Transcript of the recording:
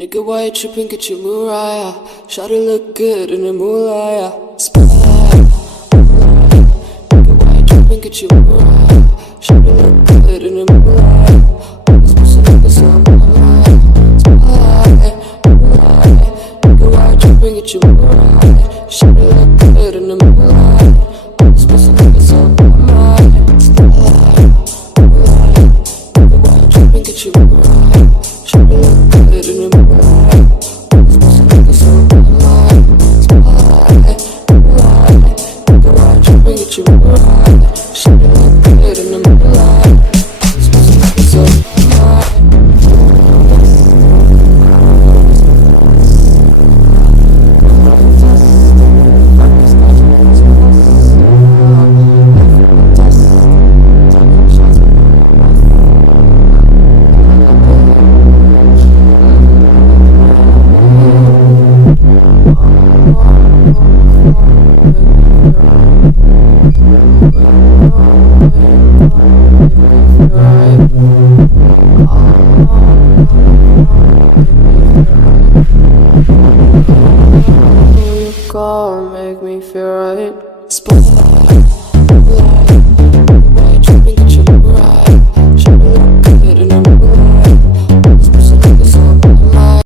Nigga, why you tripping? Get your Mariah. Shawty look good in the moonlight. Spotlight. Nigga, why you tripping? Get your Mariah. Shawty look good in the moonlight. This pussy nigga so blind. Spotlight. Nigga, why you tripping? Get your Mariah. Shawty look good in the moonlight. This pussy nigga so blind. Spotlight. Nigga, why you tripping? Get your Mariah. Shawty look good in the moonlight. This pussy nigga so blind. Spotlight. Nigga, why you tripping? Get your Mariah. Shawty look good in the moonlight. This pussy nigga so blind. Make me feel right.